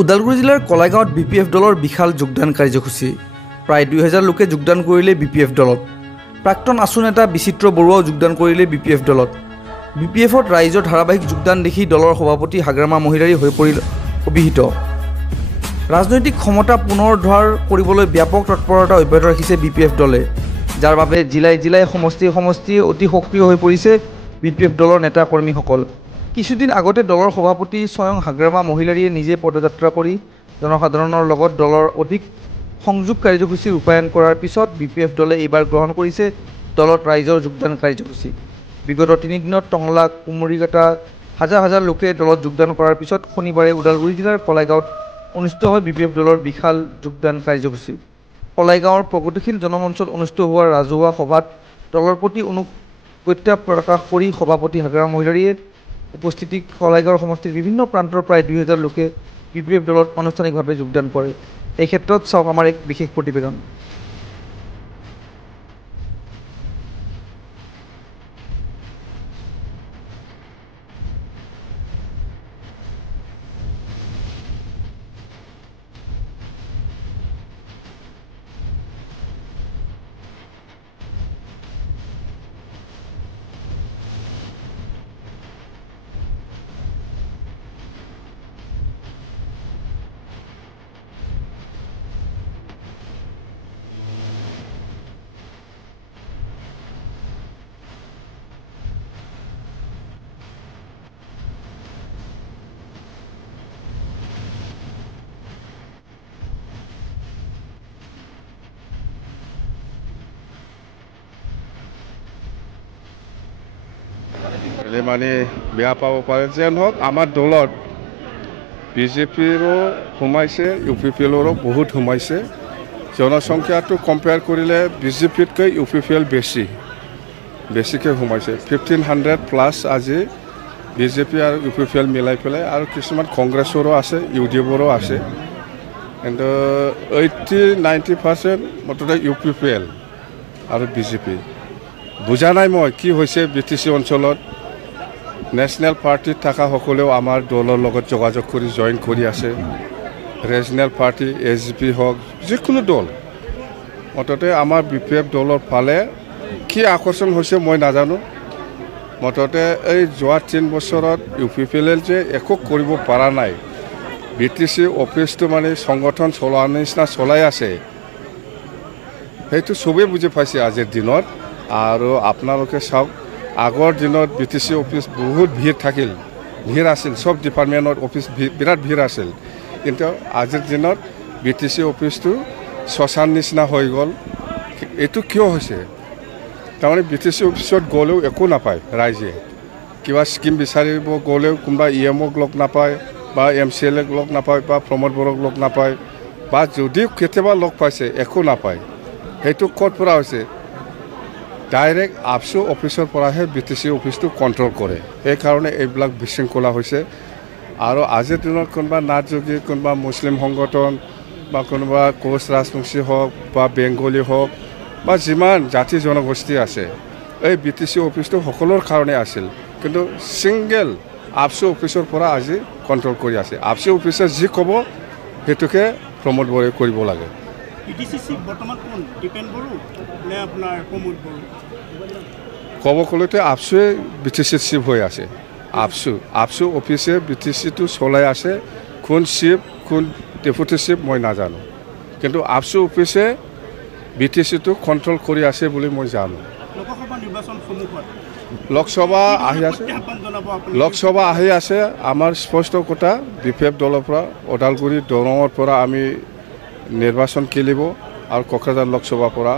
ওদালগুৰি জিলাৰ কলাইগাঁৱত BPF দলৰ বিশাল যোগদান কাৰ্যসূচী। প্ৰায় 2000 লোকে যোগদান কৰিলে BPF দলত। প্ৰাক্তন আছু নেতা বিচিত্ৰ বৰুৱাও যোগদান কৰিলে BPF দলত। BPFত ৰাইজৰ ধাৰাবাহিক যোগদান দেখি দলৰ সভাপতি হাগ্ৰামা মহিলাৰী হৈ পৰিল অভিহিত। ৰাজনৈতিক ক্ষমতা পুনৰ ধাৰ কৰিবলৈ ব্যাপক তৎপৰতা অব্যাহত ৰাখিছে BPF দলে, যাৰ বাবে জিলাই জিলাই সমষ্টি অতি সক্ৰিয় হৈ পৰিছে BPF দলৰ নেতা কৰ্মীসকল। কিছুদিন আগতে দলৰ সভাপতি স্বয়ং হাগ্ৰামা মহিলাৰীয়ে নিজে পদযাত্ৰা কৰি জনসাধাৰণৰ লগত দলৰ অধিক সংযোগ কাৰ্যসূচী ৰূপায়ণ কৰাৰ পিছত BPF দলে এইবাৰ গ্ৰহণ কৰিছে দলত ৰাইজৰ যোগদান কাৰ্যসূচী। বিগত 3 দিনত টংলা, কুমৰীঘাটা হাজাৰ হাজাৰ লোকে দলত যোগদান কৰাৰ পিছত শনিবাৰে ওদালগুৰি জিলাৰ কলাইগাঁৱত অনুষ্ঠিত হয় BPF দলৰ বিশাল যোগদান কাৰ্যসূচী। কলাইগাঁৱৰ প্ৰগতিশীল জনমঞ্চত অনুষ্ঠিত হোৱা ৰাজহুৱা সভাত দলৰ প্ৰতি অনুকূলতা প্ৰকাশ কৰি সভাপতি হাগ্ৰামা মহিলাৰীয়ে উপস্থিতিত কলাইগাঁৱৰ সমষ্টিৰ বিভিন্ন প্ৰান্তৰ প্ৰায় 2000 লোকে BPF দলত আনুষ্ঠানিকভাৱে যোগদান কৰে। এই ক্ষেত্ৰত চাওক আমাৰ এক বিশেষ প্ৰতিবেদন। মানে বেয়া পাব পাৰে যেন হওক, আমাৰ দলত BJPৰো সোমাইছে, UPPLৰো বহুত সোমাইছে। জনসংখ্যাটো কম্পেয়াৰ কৰিলে BJPতকৈ UPPL বেছিকৈ সোমাইছে। 1500+ আজি BJP আৰু UPPL মিলাই পেলাই, আৰু কিছুমান কংগ্ৰেছৰো আছে, UDFৰো আছে। কিন্তু 80-90% মুঠতে UPPL আৰু BJP। বুজা নাই মই কি হৈছে BTC অঞ্চলত। নেশ্যনেল পাৰ্টিত থকা সকলেও আমাৰ দলৰ লগত যোগাযোগ কৰি জইন কৰি আছে। ৰিজনেল পাৰ্টি SGP হওক, যিকোনো দল, মুঠতে আমাৰ BPF দলৰ ফালে কি আকৰ্ষণ হৈছে মই নাজানো। মুঠতে এই যোৱা 3 বছৰত UPPL যে একো কৰিব পৰা নাই, BTC অফিচটো মানে সংগঠন চলোৱাৰ নিচিনা চলাই আছে, সেইটো চবেই বুজি পাইছে আজিৰ দিনত। আৰু আপোনালোকে চাওক, আগৰ দিনত BTC অফিচ বহুত ভিৰ আছিল, সব ডিপাৰ্টমেণ্টৰ অফিচ বিৰাট ভিৰ আছিল। কিন্তু আজিৰ দিনত BTC অফিচটো শ্মশান নিচিনা হৈ গ'ল। এইটো কিয় হৈছে? তাৰমানে BTC অফিচত গ'লেও একো নাপায় ৰাইজে। কিবা স্কিম বিচাৰিব গ'লেও কোনোবা EMOক লগ নাপায়, বা MCLক লগ নাপায়, বা প্ৰমোদ বড়োক লগ নাপায়, বা যদিও কেতিয়াবা লগ পাইছে একো নাপায়। সেইটো ক'ৰ পৰা হৈছে? ডাইৰেক্ট APSU অফিচৰ পৰাহে BTC অফিচটো কণ্ট্ৰল কৰে। সেইকাৰণে এইবিলাক বিশৃংখলা হৈছে। আৰু আজিৰ দিনত কোনোবা নাথ যোগী, কোনোবা মুছলিম সংগঠন, বা কোনোবা কোচ ৰাজবংশী হওক, বা বেংগলী হওক, বা যিমান জাতি জনগোষ্ঠী আছে, এই BTC অফিচটো সকলোৰ কাৰণে আছিল। কিন্তু ছিংগল APSU অফিচৰ পৰা আজি কণ্ট্ৰল কৰি আছে। APSU অফিচে যি ক'ব সেইটোকে প্ৰমোদ বড়োৱে কৰিব লাগে। ক'ব গ'লেতো APSUৱে BTC চিফ হৈ আছে। APSU অফিচে BTCটো চলাই আছে। কোন চিফ, কোন ডেপুটি চিফ মই নাজানো, কিন্তু APSU অফিচে BTCটো কণ্ট্ৰল কৰি আছে বুলি মই জানো। লোকসভা আহি আছে। আমাৰ স্পষ্ট কথা, BPF দলৰ পৰা ওদালগুৰি দৰঙৰ পৰা আমি নিৰ্বাচন খেলিব, আৰু কোকৰাঝাৰ লোকসভাৰ পৰা